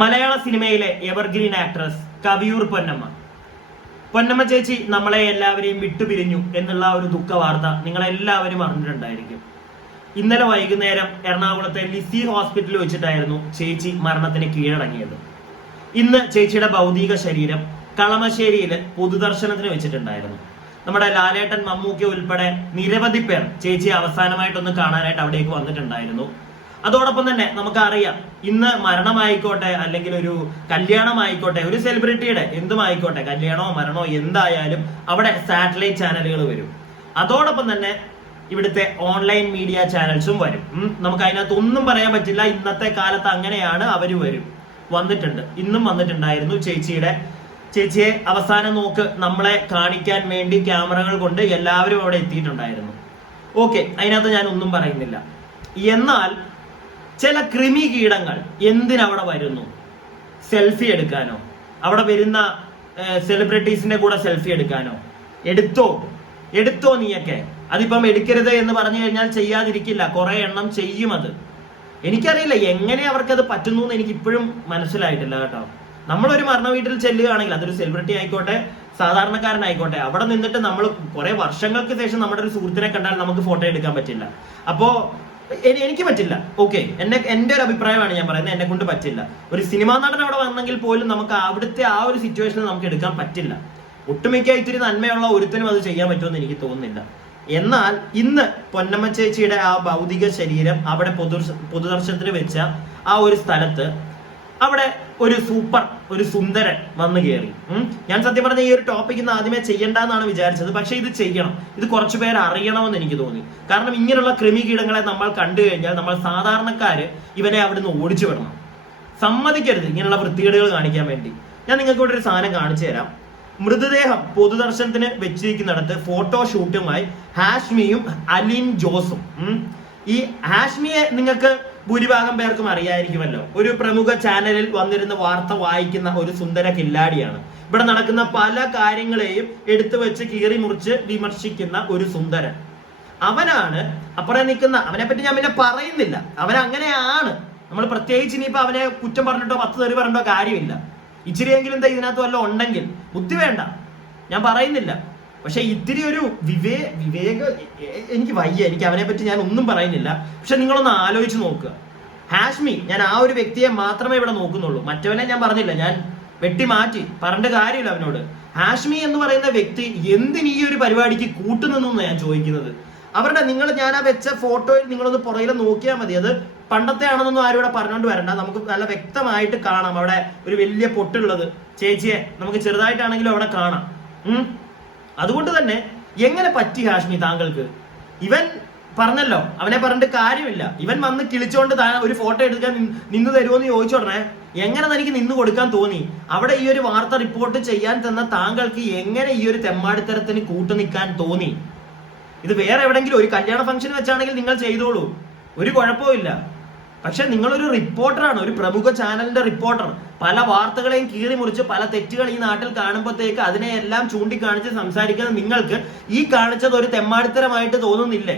മലയാള സിനിമയിലെ evergreen actress Kaviyoor Ponnamma. Ponnamma ചേച്ചി നമ്മളെ എല്ലാവരെയും വിട്ടുപിരിഞ്ഞു എന്നുള്ള ഒരു ദുഃഖ വാർത്ത നിങ്ങളെല്ലാവരും അറിഞ്ഞിട്ടുണ്ടായിരിക്കും. ഇന്നലെ വൈകുന്നേരം എറണാകുളത്തെ ലിസി ഹോസ്പിറ്റലിൽ വെച്ചിട്ടായിരുന്നു ചേച്ചി മരണത്തിന് കീഴടങ്ങിയത്. ഇന്ന് ചേച്ചിയുടെ ഭൗതിക ശരീരം കളമശ്ശേരിയിൽ പൊതുദർശനത്തിന് വെച്ചിട്ടുണ്ടായിരുന്നു. നമ്മുടെ ലാലേട്ടൻ മമ്മൂക്ക ഉൾപ്പെടെ നിരവധി പേർ ചേച്ചി അവസാനമായിട്ടൊന്ന് കാണാനായിട്ട് അവിടേക്ക് വന്നിട്ടുണ്ടായിരുന്നു. അതോടൊപ്പം തന്നെ നമുക്കറിയാം ഇന്ന് മരണമായിക്കോട്ടെ അല്ലെങ്കിൽ ഒരു കല്യാണമായിക്കോട്ടെ ഒരു സെലിബ്രിറ്റിയുടെ എന്തുമായിക്കോട്ടെ കല്യാണോ മരണോ എന്തായാലും അവിടെ സാറ്റലൈറ്റ് ചാനലുകൾ വരും. അതോടൊപ്പം തന്നെ ഇവിടുത്തെ ഓൺലൈൻ മീഡിയ ചാനൽസും വരും. നമുക്ക് അതിനകത്ത് ഒന്നും പറയാൻ പറ്റില്ല. ഇന്നത്തെ കാലത്ത് അങ്ങനെയാണ് അവർ വരും. വന്നിട്ടുണ്ട്. ഇന്നും വന്നിട്ടുണ്ടായിരുന്നു. ചേച്ചിയുടെ ചേച്ചിയെ അവസാനം നോക്ക് നമ്മളെ കാണിക്കാൻ വേണ്ടി ക്യാമറകൾ കൊണ്ട് എല്ലാവരും അവിടെ എത്തിയിട്ടുണ്ടായിരുന്നു. ഓക്കെ അതിനകത്ത് ഞാൻ ഒന്നും പറയുന്നില്ല. എന്നാൽ ചില കൃമി കീടങ്ങൾ എന്തിനവിടെ വരുന്നു? സെൽഫി എടുക്കാനോ? അവിടെ വരുന്ന സെലിബ്രിറ്റീസിന്റെ കൂടെ സെൽഫി എടുക്കാനോ? എടുത്തോ? എടുത്തോ നീയൊക്കെ? അതിപ്പം എടുക്കരുത് എന്ന് പറഞ്ഞു കഴിഞ്ഞാൽ ചെയ്യാതിരിക്കില്ല. കുറെ എണ്ണം ചെയ്യും അത്. എനിക്കറിയില്ല എങ്ങനെ അവർക്കത് പറ്റുന്നു എന്ന് എനിക്ക് ഇപ്പോഴും മനസ്സിലായിട്ടില്ല കേട്ടോ. നമ്മളൊരു മരണ വീട്ടിൽ ചെല്ലുകയാണെങ്കിൽ അതൊരു സെലിബ്രിറ്റി ആയിക്കോട്ടെ സാധാരണക്കാരനായിക്കോട്ടെ അവിടെ നിന്നിട്ട് നമ്മൾ കുറെ വർഷങ്ങൾക്ക് ശേഷം നമ്മുടെ ഒരു സുഹൃത്തിനെ കണ്ടാൽ നമുക്ക് ഫോട്ടോ എടുക്കാൻ പറ്റില്ല. അപ്പോ എനിക്ക് പറ്റില്ല. ഓക്കെ എന്നെ എന്റെ ഒരു അഭിപ്രായമാണ് ഞാൻ പറയുന്നത്. എന്നെ കൊണ്ട് പറ്റില്ല. ഒരു സിനിമാ നടൻ അവിടെ വന്നെങ്കിൽ പോലും നമുക്ക് അവിടുത്തെ ആ ഒരു സിറ്റുവേഷനിൽ നമുക്ക് എടുക്കാൻ പറ്റില്ല. ഒട്ടുമിക്ക ഇത്തിരി നന്മയുള്ള ഒരുത്തനും അത് ചെയ്യാൻ പറ്റുമെന്ന് എനിക്ക് തോന്നുന്നില്ല. എന്നാൽ ഇന്ന് പൊന്നമ്മ ചേച്ചിയുടെ ആ ഭൗതിക ശരീരം അവിടെ പൊതു പൊതുദർശനത്തിന് വെച്ച ആ ഒരു സ്ഥലത്ത് അവിടെ ഒരു സൂപ്പർ ഒരു സുന്ദരൻ വന്നു കയറി ഞാൻ സത്യം പറഞ്ഞ ഈ ഒരു ടോപ്പിക് ഇന്ന് ആദ്യമേ ചെയ്യണ്ടെന്നാണ് വിചാരിച്ചത്. പക്ഷെ ഇത് ചെയ്യണം. ഇത് കുറച്ചു പേർ അറിയണമെന്ന് എനിക്ക് തോന്നി. കാരണം ഇങ്ങനെയുള്ള കൃമികീടങ്ങളെ നമ്മൾ കണ്ടു കഴിഞ്ഞാൽ നമ്മൾ സാധാരണക്കാര് ഇവനെ അവിടുന്ന് ഓടിച്ചു വിടണം. സമ്മതിക്കരുത് ഇങ്ങനെയുള്ള വൃത്തികേടുകൾ കാണിക്കാൻ വേണ്ടി. ഞാൻ നിങ്ങൾക്ക് ഇവിടെ ഒരു സാധനം കാണിച്ചു തരാം. മൃതദേഹം പൊതുദർശനത്തിന് വെച്ചിരിക്കുന്നിടത്ത് ഫോട്ടോ ഷൂട്ടുമായി ഹാഷ്മിയും അലിൻ ജോസും. ഈ ഹാഷ്മിയെ നിങ്ങൾക്ക് ഭൂരിഭാഗം പേർക്കും അറിയായിരിക്കുമല്ലോ. ഒരു പ്രമുഖ ചാനലിൽ വന്നിരുന്ന വാർത്ത വായിക്കുന്ന ഒരു സുന്ദര കില്ലാടിയാണ്. ഇവിടെ നടക്കുന്ന പല കാര്യങ്ങളെയും എടുത്തു വെച്ച് കീറി മുറിച്ച് വിമർശിക്കുന്ന ഒരു സുന്ദരൻ. അവനാണ് അപ്പുറം നിൽക്കുന്ന അവനെ പറ്റി ഞാൻ പിന്നെ പറയുന്നില്ല. അവൻ അങ്ങനെയാണ്. നമ്മൾ പ്രത്യേകിച്ച് ഇനിയിപ്പോ അവനെ കുറ്റം പറഞ്ഞിട്ടോ പത്ത് തെറി പറഞ്ഞിട്ടോ കാര്യമില്ല. ഇച്ചിരിയെങ്കിലും എന്താ ഇതിനകത്ത് വല്ല ഉണ്ടെങ്കിൽ ബുദ്ധി വേണ്ട. ഞാൻ പറയുന്നില്ല. പക്ഷെ ഇത്തിരി ഒരു വിവേ വിവേക എനിക്ക് വയ്യ. എനിക്ക് അവനെ പറ്റി ഞാൻ ഒന്നും പറയുന്നില്ല. പക്ഷെ നിങ്ങളൊന്ന് ആലോചിച്ച് നോക്കുക ഹാഷ്മി ഞാൻ ആ ഒരു വ്യക്തിയെ മാത്രമേ ഇവിടെ നോക്കുന്നുള്ളൂ. മറ്റവനെ ഞാൻ പറഞ്ഞില്ല. ഞാൻ വെട്ടി മാറ്റി. പറഞ്ഞ കാര്യമില്ല അവനോട്. ഹാഷ്മി എന്ന് പറയുന്ന വ്യക്തി എന്തിന് ഈ ഒരു പരിപാടിക്ക് കൂട്ടുനിന്നു ഞാൻ ചോദിക്കുന്നത്? അവരുടെ നിങ്ങൾ ഞാൻ ആ വെച്ച ഫോട്ടോയിൽ നിങ്ങളൊന്ന് പുറകിൽ നോക്കിയാൽ മതി. അത് പണ്ടത്തെ ആണെന്നൊന്നും ആരും ഇവിടെ പറഞ്ഞുകൊണ്ട് വരണ്ട. നമുക്ക് നല്ല വ്യക്തമായിട്ട് കാണാം. അവിടെ ഒരു വലിയ പൊട്ടുള്ളത്. ചേച്ചിയെ നമുക്ക് ചെറുതായിട്ടാണെങ്കിലും അവിടെ കാണാം. അതുകൊണ്ട് തന്നെ എങ്ങനെ പറ്റി ഹാഷ്മി താങ്കൾക്ക്? ഇവൻ പറഞ്ഞല്ലോ അവനെ പറഞ്ഞിട്ട് കാര്യമില്ല. ഇവൻ വന്ന് കിളിച്ചോണ്ട് താൻ ഒരു ഫോട്ടോ എടുക്കാൻ നിന്ന് തരുമോന്ന് തരുമോ എന്ന് ചോദിച്ചോടനെ എങ്ങനെ തനിക്ക് നിന്ന് കൊടുക്കാൻ തോന്നി? അവിടെ ഈ ഒരു വാർത്ത റിപ്പോർട്ട് ചെയ്യാൻ തന്ന താങ്കൾക്ക് എങ്ങനെ ഈ ഒരു തെമ്മാടിത്തരത്തിന് കൂട്ടു നിൽക്കാൻ തോന്നി? ഇത് വേറെ എവിടെങ്കിലും ഒരു കല്യാണ ഫംഗ്ഷൻ വെച്ചാണെങ്കിൽ നിങ്ങൾ ചെയ്തോളൂ. ഒരു കുഴപ്പമില്ല പക്ഷെ നിങ്ങളൊരു റിപ്പോർട്ടറാണ് ഒരു പ്രമുഖ ചാനലിന്റെ റിപ്പോർട്ടർ. പല വാർത്തകളെയും കീറി മുറിച്ച് പല തെറ്റുകൾ ഈ നാട്ടിൽ കാണുമ്പോഴത്തേക്ക് അതിനെയെല്ലാം ചൂണ്ടിക്കാണിച്ച് സംസാരിക്കുന്ന നിങ്ങൾക്ക് ഈ കാണിച്ചത് ഒരു തെമ്മാടിത്തരമായിട്ട് തോന്നുന്നില്ലേ.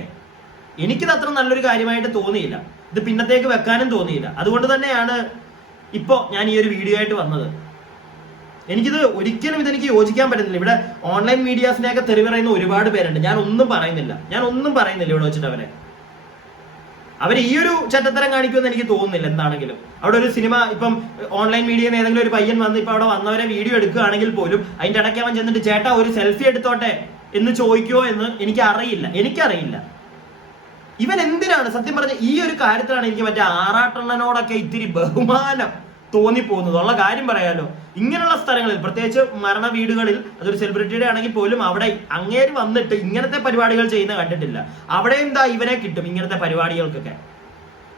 എനിക്കിത് അത്ര നല്ലൊരു കാര്യമായിട്ട് തോന്നിയില്ല. ഇത് പിന്നത്തേക്ക് വെക്കാനും തോന്നിയില്ല. അതുകൊണ്ട് തന്നെയാണ് ഇപ്പോ ഞാൻ ഈ ഒരു വീഡിയോ ആയിട്ട് വന്നത്. എനിക്കിത് ഒരിക്കലും ഇതെനിക്ക് യോജിക്കാൻ പറ്റുന്നില്ല. ഇവിടെ ഓൺലൈൻ മീഡിയാസിനെയൊക്കെ തെറി പറയുന്ന ഒരുപാട് പേരുണ്ട്. ഞാൻ ഒന്നും പറയുന്നില്ല. ഞാൻ ഒന്നും പറയുന്നില്ല ഇവിടെ വെച്ചിട്ട് അവരെ. അവർ ഈ ഒരു ചട്ടത്തരം കാണിക്കുമെന്ന് എനിക്ക് തോന്നുന്നില്ല എന്താണെങ്കിലും. അവിടെ ഒരു സിനിമ ഇപ്പം ഓൺലൈൻ മീഡിയയിൽ നിന്ന് ഏതെങ്കിലും ഒരു പയ്യൻ വന്ന് ഇപ്പൊ അവിടെ വന്നവരെ വീഡിയോ എടുക്കുകയാണെങ്കിൽ പോലും അതിന്റെ ഇടയ്ക്ക് അവൻ ചെന്നിട്ട് ചേട്ടാ ഒരു സെൽഫി എടുത്തോട്ടെ എന്ന് ചോദിക്കുമോ എന്ന് എനിക്ക് അറിയില്ല എനിക്കറിയില്ല. ഇവൻ എന്തിനാണ്? സത്യം പറഞ്ഞ ഈ ഒരു കാര്യത്തിലാണ് എനിക്ക് മറ്റേ ആറാട്ടെണ്ണനോടൊക്കെ ഇത്തിരി ബഹുമാനം. തോന്നിപ്പോകുന്നത്. ഉള്ള കാര്യം പറയാലോ. ഇങ്ങനെയുള്ള സ്ഥലങ്ങളിൽ പ്രത്യേകിച്ച് മരണ വീടുകളിൽ അതൊരു സെലിബ്രിറ്റിയുടെ ആണെങ്കിൽ പോലും അവിടെ അങ്ങേര് വന്നിട്ട് ഇങ്ങനത്തെ പരിപാടികൾ ചെയ്യുന്ന കണ്ടിട്ടില്ല. അവിടെ എന്താ ഇവനെ കിട്ടും ഇങ്ങനത്തെ പരിപാടികൾക്കൊക്കെ?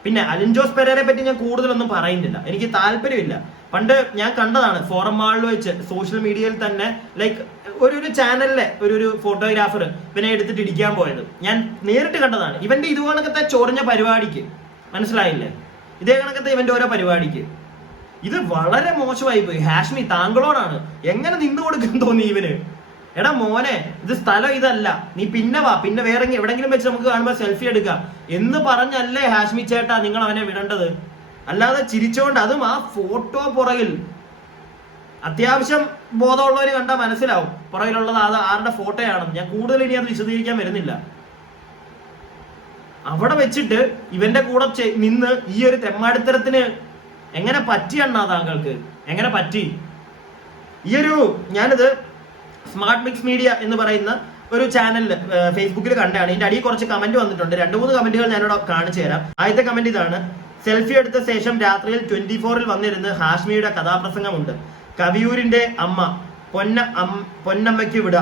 പിന്നെ അലിൻ ജോസ് പെരേരെ പറ്റി ഞാൻ കൂടുതലൊന്നും പറയുന്നില്ല. എനിക്ക് താല്പര്യമില്ല. പണ്ട് ഞാൻ കണ്ടതാണ് ഫോറം മാളിൽ വെച്ച് സോഷ്യൽ മീഡിയയിൽ തന്നെ ലൈക്ക് ഒരു ഒരു ചാനലിലെ ഒരു ഒരു ഫോട്ടോഗ്രാഫർ ഇവനെ എടുത്തിട്ട് ഇടിക്കാൻ പോയത്. ഞാൻ നേരിട്ട് കണ്ടതാണ്. ഇവന്റെ ഇതുപോലത്തെ ചൊറിഞ്ഞ പരിപാടിക്ക്. മനസ്സിലായില്ലേ? ഇതേ കണക്കത്തെ ഇവന്റെ ഓരോ പരിപാടിക്ക്. ഇത് വളരെ മോശമായി പോയി ഹാഷ്മി താങ്കളോടാണ്. എങ്ങനെ നിന്നു കൊടുക്കാൻ തോന്നി ഇവന്? എടാ മോനെ ഇത് സ്ഥലം ഇതല്ല. നീ പിന്നെ വാ പിന്നെ വേറെ എവിടെങ്കിലും വെച്ച് നമുക്ക് കാണുമ്പോൾ സെൽഫി എടുക്കാം. എന്ന് പറഞ്ഞല്ലേ ഹാഷ്മി ചേട്ടാ നിങ്ങൾ അവനെ വിടേണ്ടത്? അല്ലാതെ ചിരിച്ചോണ്ട് അതും ആ ഫോട്ടോ പുറകിൽ. അത്യാവശ്യം ബോധമുള്ളവർ കണ്ടാൽ മനസ്സിലാവും. പുറകിലുള്ളത് അത് ആരുടെ ഫോട്ടോയാണെന്ന് ഞാൻ കൂടുതൽ ഇനി അത് വിശദീകരിക്കാൻ വരുന്നില്ല. അവിടെ വെച്ചിട്ട് ഇവന്റെ കൂടെ നിന്ന് ഈ ഒരു തെമ്മാടിത്തരത്തിന് എങ്ങനെ പറ്റിയണ്ണാ താങ്കൾക്ക്? എങ്ങനെ പറ്റി? ഈ ഒരു ഞാനിത് സ്മാർട്ട് മിക്സ് മീഡിയ എന്ന് പറയുന്ന ഒരു ചാനലിൽ ഫേസ്ബുക്കിൽ കണ്ടാണ്. ഇതിന്റെ അടിയിൽ കുറച്ച് കമന്റ് വന്നിട്ടുണ്ട്. രണ്ട് മൂന്ന് കമന്റുകൾ ഞാനിവിടെ കാണിച്ചു തരാം. ആദ്യത്തെ കമന്റ് ഇതാണ്. സെൽഫി എടുത്ത ശേഷം രാത്രിയിൽ ട്വന്റി ഫോറിൽ വന്നിരുന്ന് ഹാഷ്മിയുടെ കഥാപ്രസംഗമുണ്ട്. കവിയൂരിന്റെ അമ്മ പൊന്ന പൊന്നമ്മയ്ക്ക് വിട.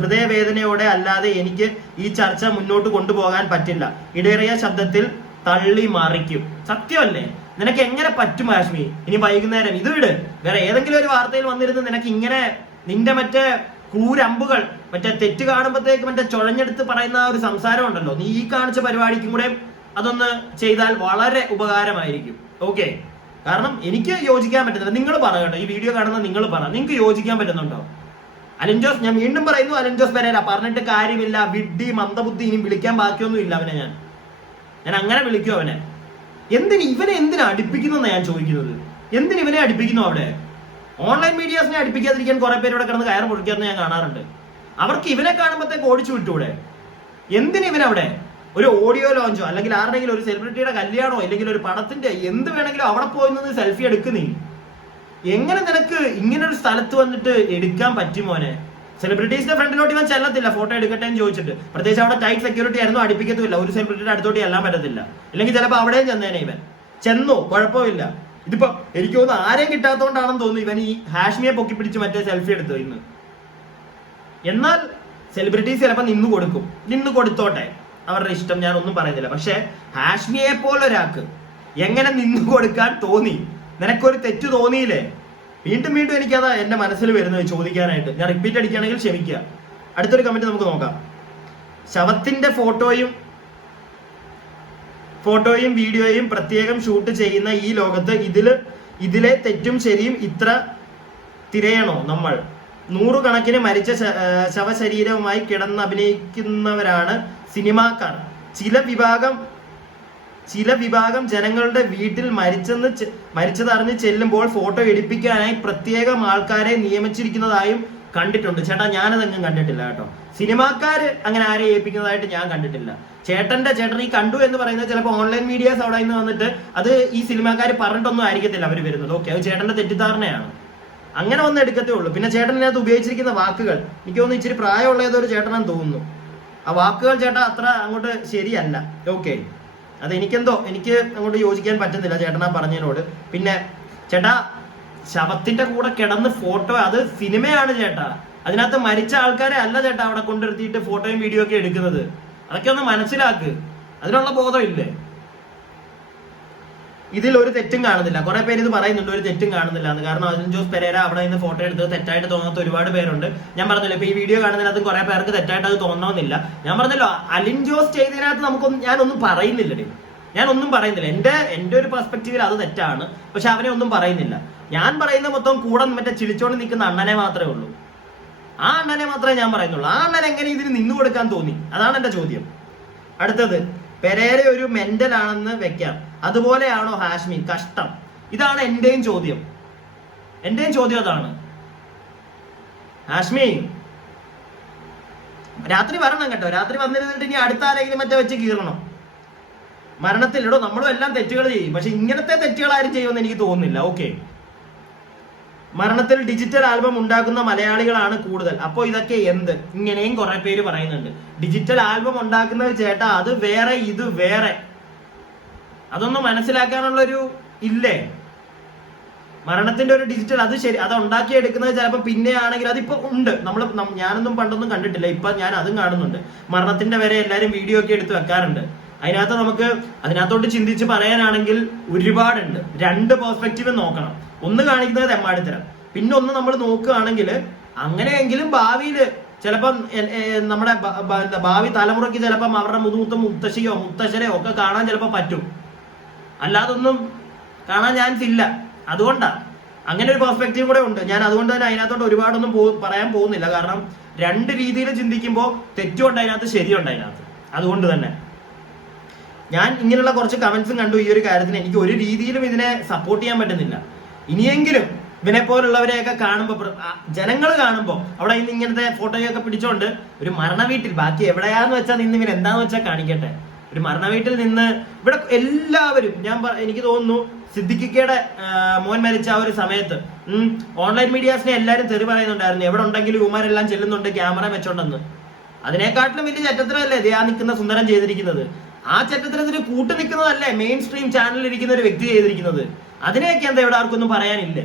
ഹൃദയവേദനയോടെ അല്ലാതെ എനിക്ക് ഈ ചർച്ച മുന്നോട്ട് കൊണ്ടുപോകാൻ പറ്റില്ല. ഇടേറിയ ശബ്ദത്തിൽ തള്ളി മറിക്കും. സത്യമല്ലേ? നിനക്ക് എങ്ങനെ പറ്റും ഹാഷ്മി ഇനി വൈകുന്നേരം. ഇത് വിട്. വേറെ ഏതെങ്കിലും ഒരു വാർത്തയിൽ വന്നിരുന്ന് നിനക്ക് ഇങ്ങനെ നിന്റെ മറ്റേ കൂരമ്പുകൾ മറ്റേ തെറ്റ് കാണുമ്പോഴത്തേക്ക് മറ്റേ ചുഴഞ്ഞെടുത്ത് പറയുന്ന ഒരു സംസാരം ഉണ്ടല്ലോ. നീ ഈ കാണിച്ച പരിപാടിക്കും കൂടെ അതൊന്ന് ചെയ്താൽ വളരെ ഉപകാരമായിരിക്കും. ഓക്കെ കാരണം എനിക്ക് യോജിക്കാൻ പറ്റുന്നില്ല. നിങ്ങൾ പറ കേട്ടോ. ഈ വീഡിയോ കാണുന്ന നിങ്ങൾ പറ. നിങ്ങൾക്ക് യോജിക്കാൻ പറ്റുന്നുണ്ടോ? അലൻജോസ് ഞാൻ വീണ്ടും പറയുന്നു അലൻജോസ് പെരേര. പറഞ്ഞിട്ട് കാര്യമില്ല. വിഡ്ഢി മന്ദബുദ്ധി ഇനി വിളിക്കാൻ ബാക്കിയൊന്നും ഇല്ല അവനെ ഞാൻ. ഞാൻ അങ്ങനെ വിളിക്കും അവനെ. എന്തിന് ഇവനെ എന്തിനാ അടുപ്പിക്കുന്ന ഞാൻ ചോദിക്കുന്നത്? എന്തിന് ഇവനെ അടിപ്പിക്കുന്നു അവിടെ? ഓൺലൈൻ മീഡിയാസിനെ അടുപ്പിക്കാതിരിക്കാൻ കുറെ പേര് ഇവിടെ കിടന്ന് കയറ് പൊടിക്കാന്ന് ഞാൻ കാണാറുണ്ട്. അവർക്ക് ഇവനെ കാണുമ്പോഴത്തേക്ക് ഓടിച്ചു വിട്ടൂടെ? എന്തിന് ഇവനവിടെ ഒരു ഓഡിയോ ലോഞ്ചോ അല്ലെങ്കിൽ ആരുടെങ്കിലും ഒരു സെലിബ്രിറ്റിയുടെ കല്യാണോ അല്ലെങ്കിൽ ഒരു പടത്തിന്റെ എന്ത് വേണമെങ്കിലും അവിടെ പോയി നിന്ന് സെൽഫി എടുക്കുന്നേ എങ്ങനെ നിനക്ക് ഇങ്ങനെ ഒരു സ്ഥലത്ത് വന്നിട്ട് എടുക്കാൻ പറ്റും മോനെ? സെലിബ്രിറ്റീസിന്റെ ഫ്രണ്ടിലോട്ട് ഇവൻ ചെല്ലത്തില്ല. ഫോട്ടോ എടുക്കട്ടെ എന്ന് ചോദിച്ചിട്ട്. പ്രത്യേകിച്ച് അവിടെ ടൈറ്റ് സെക്യൂരിറ്റി ആയിരുന്നു അടുപ്പിക്കത്തുമില്ല. ഒരു സെലിബ്രിറ്റിയുടെ അടുത്തോട്ട് ചെല്ലാൻ പറ്റത്തില്ല. ഇല്ലെങ്കിൽ ചിലപ്പോൾ അവിടെയും ചെന്നേനെ ഇവൻ. ചെന്നു? കുഴപ്പമില്ല. ഇതിപ്പോ എനിക്ക് തോന്നുന്നു ആരെയും കിട്ടാത്തോണ്ടാണെന്ന് തോന്നുന്നു ഇവൻ ഈ ഹാഷ്മിയെ പൊക്കി പിടിച്ച് മറ്റേ സെൽഫി എടുത്തു ഇന്ന്. എന്നാൽ സെലിബ്രിറ്റീസ് ചിലപ്പോൾ നിന്ന് കൊടുക്കും. നിന്ന് കൊടുത്തോട്ടെ. അവരുടെ ഇഷ്ടം ഞാൻ ഒന്നും പറയുന്നില്ല. പക്ഷെ ഹാഷ്മിയെ പോലെ ഒരാൾക്ക് എങ്ങനെ നിന്ന് കൊടുക്കാൻ തോന്നി? നിനക്കൊരു തെറ്റ് തോന്നിയില്ലേ? വീണ്ടും വീണ്ടും എനിക്കത് എന്റെ മനസ്സിൽ വരുന്നത് ചോദിക്കാനായിട്ട്. ഞാൻ റിപ്പീറ്റ് അടിക്കുകയാണെങ്കിൽ ക്ഷമിക്കുക. അടുത്തൊരു കമന്റ് നമുക്ക് നോക്കാം. ശവത്തിന്റെ ഫോട്ടോയും ഫോട്ടോയും വീഡിയോയും പ്രത്യേകം ഷൂട്ട് ചെയ്യുന്ന ഈ ലോകത്ത് ഇതിൽ ഇതിലെ തെറ്റും ശരിയും ഇത്ര തിരയണോ നമ്മൾ? നൂറുകണക്കിന് മരിച്ച ശവശരീരവുമായി കിടന്നഭിനയിക്കുന്നവരാണ് സിനിമാക്കാർ. ചില വിഭാഗം ചില വിഭാഗം ജനങ്ങളുടെ വീട്ടിൽ മരിച്ചെന്ന് മരിച്ചതറിഞ്ഞ് ചെല്ലുമ്പോൾ ഫോട്ടോ എടുപ്പിക്കാനായി പ്രത്യേകം ആൾക്കാരെ നിയമിച്ചിരിക്കുന്നതായും കണ്ടിട്ടുണ്ട്. ചേട്ടാ ഞാനതെങ്ങും കണ്ടിട്ടില്ല കേട്ടോ. സിനിമാക്കാര് അങ്ങനെ ആരെ ഏൽപ്പിക്കുന്നതായിട്ട് ഞാൻ കണ്ടിട്ടില്ല. ചേട്ടന്റെ ചേട്ടൻ ഈ കണ്ടു എന്ന് പറയുന്നത് ചിലപ്പോൾ ഓൺലൈൻ മീഡിയാസ് അവിടെ നിന്ന് വന്നിട്ട് അത് ഈ സിനിമാക്കാർ പറഞ്ഞിട്ടൊന്നും ആയിരിക്കത്തില്ല അവർ വരുന്നത്. ഓക്കെ അത് ചേട്ടന്റെ തെറ്റിദ്ധാരണയാണ്. അങ്ങനെ ഒന്ന് എടുക്കത്തേ ഉള്ളൂ. പിന്നെ ചേട്ടൻ ഇതിനകത്ത് ഉപയോഗിച്ചിരിക്കുന്ന വാക്കുകൾ എനിക്ക് തോന്നുന്നു ഇച്ചിരി പ്രായമുള്ള ചേട്ടനാന്ന് തോന്നുന്നു. ആ വാക്കുകൾ ചേട്ടാ അത്ര അങ്ങോട്ട് ശരിയല്ല. ഓക്കെ അത് എനിക്കെന്തോ എനിക്ക് അങ്ങോട്ട് യോജിക്കാൻ പറ്റുന്നില്ല ചേട്ടനാ പറഞ്ഞതിനോട്. പിന്നെ ചേട്ടാ ശവത്തിന്റെ കൂടെ കിടന്ന് ഫോട്ടോ അത് സിനിമയാണ് ചേട്ടാ. അതിനകത്ത് മരിച്ച ആൾക്കാരെ അല്ല ചേട്ടാ അവിടെ കൊണ്ടിരുത്തിയിട്ട് ഫോട്ടോയും വീഡിയോ ഒക്കെ എടുക്കുന്നത്. അതൊക്കെ ഒന്ന് മനസ്സിലാക്ക്. അതിനുള്ള ബോധം ഇല്ലേ ഇതിൽ ഒരു തെറ്റും കാണുന്നില്ല. കുറെ പേര് ഇത് പറയുന്നുണ്ട് ഒരു തെറ്റും കാണുന്നില്ല എന്ന്. കാരണം അർജുൻ ജോസ് പെരേര അവിടെ നിന്ന് ഫോട്ടോ എടുത്തത് തെറ്റായിട്ട് തോന്നാത്ത ഒരുപാട് പേരുണ്ട്. ഞാൻ പറഞ്ഞല്ലോ ഇപ്പൊ ഈ വീഡിയോ കാണുന്നതിനകത്ത് കുറെ പേർക്ക് തെറ്റായിട്ട് അത് തോന്നണമെന്നില്ല. ഞാൻ പറഞ്ഞല്ലോ അലിൻ ജോസ് ചെയ്തതിനകത്ത് നമുക്കൊന്നും ഒന്നും പറയുന്നില്ല ഞാൻ ഒന്നും പറയുന്നില്ല. എന്റെ എന്റെ ഒരു പെർസ്പെക്റ്റീവിൽ അത് തെറ്റാണ്. പക്ഷെ അവനെ ഒന്നും പറയുന്നില്ല. ഞാൻ പറയുന്ന മൊത്തം കൂടെ മറ്റേ ചിലിച്ചോണ്ട് നിൽക്കുന്ന അണ്ണനെ മാത്രമേ ഉള്ളൂ. ആ അണ്ണനെ മാത്രമേ ഞാൻ പറയുന്നുള്ളൂ. ആ അണ്ണൻ എങ്ങനെ ഇതിന് നിന്നു കൊടുക്കാൻ തോന്നി? അതാണ് എന്റെ ചോദ്യം. അടുത്തത് പെരേര ഒരു മെന്റൽ ആണെന്ന് വെക്കാം. അതുപോലെയാണോ ഹാഷ്മി? കഷ്ടം. ഇതാണ് എന്റെയും ചോദ്യം. എന്റെയും ചോദ്യം അതാണ്. ഹാഷ്മി രാത്രി വരണം കേട്ടോ. രാത്രി വന്നിരുന്നിട്ട് ഇനി അടുത്ത ആരെങ്കിലും മറ്റേ വെച്ച് കീറണം. മരണത്തിൽ ഇടോ നമ്മളും എല്ലാം തെറ്റുകൾ ചെയ്യും. പക്ഷെ ഇങ്ങനത്തെ തെറ്റുകൾ ആരും ചെയ്യുമെന്ന് എനിക്ക് തോന്നുന്നില്ല. ഓക്കെ മരണത്തിൽ ഡിജിറ്റൽ ആൽബം ഉണ്ടാക്കുന്ന മലയാളികളാണ് കൂടുതൽ. അപ്പോൾ ഇതൊക്കെ എന്ത്? ഇങ്ങനെയും കുറെ പേര് പറയുന്നുണ്ട്. ഡിജിറ്റൽ ആൽബം ഉണ്ടാക്കുന്നത് ചേട്ടാ അത് വേറെ ഇത് വേറെ. അതൊന്നും മനസ്സിലാക്കാനുള്ളൊരു ഇല്ലേ? മരണത്തിന്റെ ഒരു ഡിജിറ്റൽ അത് ശരി അത് ഉണ്ടാക്കിയെടുക്കുന്നത് ചിലപ്പോൾ പിന്നെ ആണെങ്കിൽ അതിപ്പോ ഉണ്ട്. നമ്മൾ ഞാനൊന്നും പണ്ടൊന്നും കണ്ടിട്ടില്ല. ഇപ്പൊ ഞാൻ അതും കാണുന്നുണ്ട്. മരണത്തിന്റെ വരെ എല്ലാരും വീഡിയോ ഒക്കെ എടുത്ത് വെക്കാറുണ്ട്. അതിനകത്ത് നമുക്ക് അതിനകത്തോട്ട് ചിന്തിച്ച് പറയാനാണെങ്കിൽ ഒരുപാടുണ്ട്. രണ്ട് പെർസ്പെക്റ്റീവ് നോക്കണം. ഒന്ന് കാണിക്കുന്നത് തെമ്മാടിത്തരം. പിന്നെ ഒന്ന് നമ്മൾ നോക്കുകയാണെങ്കിൽ അങ്ങനെയെങ്കിലും ഭാവിയിൽ ചിലപ്പം നമ്മുടെ ഭാവി തലമുറയ്ക്ക് ചിലപ്പം അവരുടെ മുതുമുത്ത മുത്തശ്ശിയോ മുത്തശ്ശനെയോ ഒക്കെ കാണാൻ ചിലപ്പോൾ പറ്റും. അല്ലാതൊന്നും കാണാൻ ഞാൻ ഇല്ല. അതുകൊണ്ടാ. അങ്ങനെ ഒരു പെർസ്പെക്റ്റീവ് കൂടെ ഉണ്ട്. ഞാൻ അതുകൊണ്ട് തന്നെ അതിനകത്തോട്ട് ഒരുപാടൊന്നും പറയാൻ പോകുന്നില്ല. കാരണം രണ്ട് രീതിയിൽ ചിന്തിക്കുമ്പോൾ തെറ്റുണ്ട് അതിനകത്ത് ശരിയുണ്ട് അതിനകത്ത്. അതുകൊണ്ട് തന്നെ. ഞാൻ ഇങ്ങനെയുള്ള കുറച്ച് കമന്റ്സും കണ്ടു. ഈ ഒരു കാര്യത്തിന് എനിക്ക് ഒരു രീതിയിലും ഇതിനെ സപ്പോർട്ട് ചെയ്യാൻ പറ്റുന്നില്ല. ഇനിയെങ്കിലും ഇവനെ പോലുള്ളവരെയൊക്കെ കാണുമ്പോൾ ജനങ്ങൾ കാണുമ്പോൾ അവിടെ ഇന്ന് ഇങ്ങനത്തെ ഫോട്ടോയൊക്കെ പിടിച്ചോണ്ട് ഒരു മരണ വീട്ടിൽ ബാക്കി എവിടെയാന്ന് വെച്ചാൽ നിന്ന് ഇവൻ എന്താന്ന് വെച്ചാൽ കാണിക്കട്ടെ. ഒരു മരണ വീട്ടിൽ നിന്ന് ഇവിടെ എല്ലാവരും ഞാൻ എനിക്ക് തോന്നുന്നു സിദ്ദിഖിക്കയുടെ മോൻ മരിച്ച ആ ഒരു സമയത്ത് ഓൺലൈൻ മീഡിയാസിനെ എല്ലാവരും തെറി പറയുന്നുണ്ടായിരുന്നു. എവിടെ ഉണ്ടെങ്കിലും ഉമാരെല്ലാം ചെല്ലുന്നുണ്ട് ക്യാമറ വെച്ചോണ്ടെന്ന്. അതിനെക്കാട്ടിലും വലിയ ചറ്റത്തരമല്ലേ ദേ ആ നിൽക്കുന്ന സുന്ദരം ചെയ്തിരിക്കുന്നത്? ആ ചറ്റത്തരത്തിന് കൂട്ടു നിൽക്കുന്നതല്ലേ മെയിൻ സ്ട്രീം ചാനലിൽ ഇരിക്കുന്ന ഒരു വ്യക്തി ചെയ്തിരിക്കുന്നത്? അതിനെയൊക്കെ എന്താ ഇവിടെ ആർക്കൊന്നും പറയാനില്ലേ?